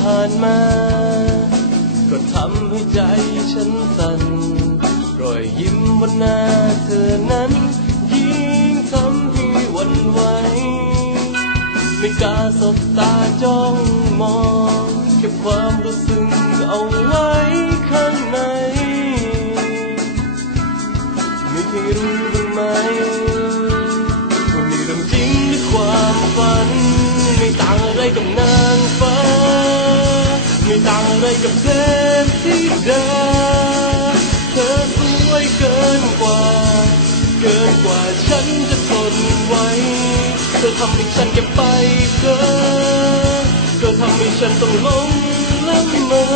ผ่านมา ก็ทำให้ใจฉันสั่นรอยยิ้มบนหน้าเธอนั้นยิ่งทำให้วันไหวไม่กล้าสบตาจ้องมองเก็บความรู้สึกเอาไว้ข้างใน ไม่เคยรู้บ้างไหมว่านี่เรื่องจริงหรือความฝัน ไม่ต่างอะไรกับนางฟ้าไม่ต่าง อะไรกับเทพธิดา เธอสวยเกินกว่า เกินกว่าฉันจะทนไว้เธอทำให้ฉันเก็บไปเพ้อเธอทำให้ฉันต้องหลงละเมอ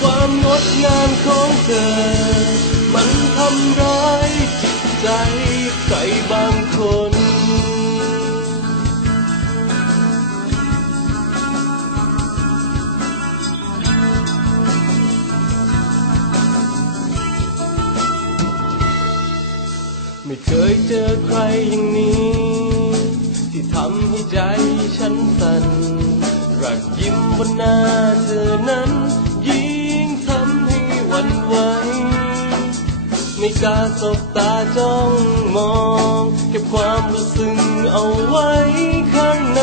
ความงดงามของเธอ มันทำร้ายจิตใจใครบางคน ไม่เคยเจอใครอย่างนี้ ที่ทำให้ใจฉันสั่นรักยิ้มบนหน้าเธอนั้น ยิ่งทำให้วันไหวไม่กล้าสบตาจ้องมองเก็บความรู้สึกเอาไว้ข้างใน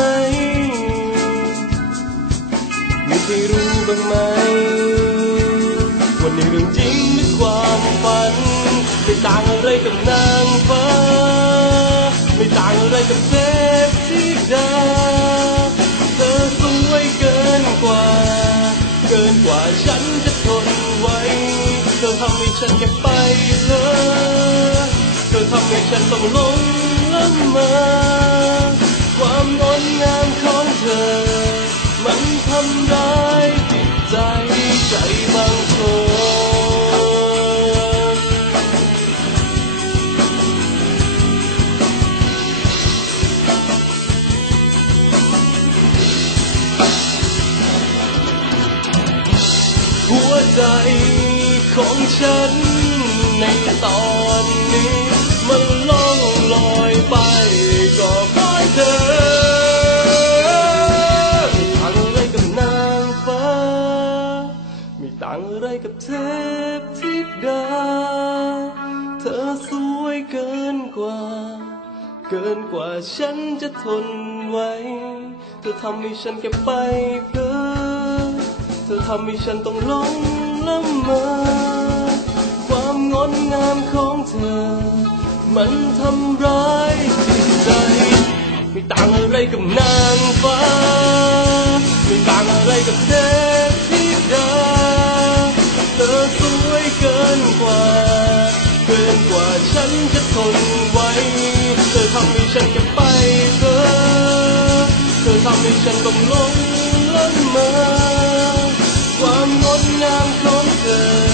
ไม่เคยรู้บ้างไหม อะไรกับนางฟ้า ไม่ต่างอะไรกับเทพธิดา เธอสวยเกินกว่า เกินกว่าฉันจะทนไว้เธอทำให้ฉันเก็บไปเธอเธอทำให้ฉันต้องหลงละเมอความงดงามของเธอ ใจของฉันในตอนนี้มันล่องลอยไปก็เพราะเธอไม่ต่างอะไรกับนางฟ้าไม่ต่างอะไรกับเทพธิดา เธอสวยเกินกว่า เกินกว่าฉันจะทนไว้เธอทำให้ฉันเก็บไปเพ้อเธอทำให้ฉันต้องหลง ละเมอความงดงามของเธอ มันทำร้ายจิตใจ ไม่ต่างอะไรกับนางฟ้า ไม่ต่างอะไรกับเทพธิดา เธอสวยเกินกว่า เกินกว่าฉันจะทนไว้เธอทำให้ฉันเก็บไปเพ้อเธอทำให้ฉันต้องหลงละเมอความงดงามของ เ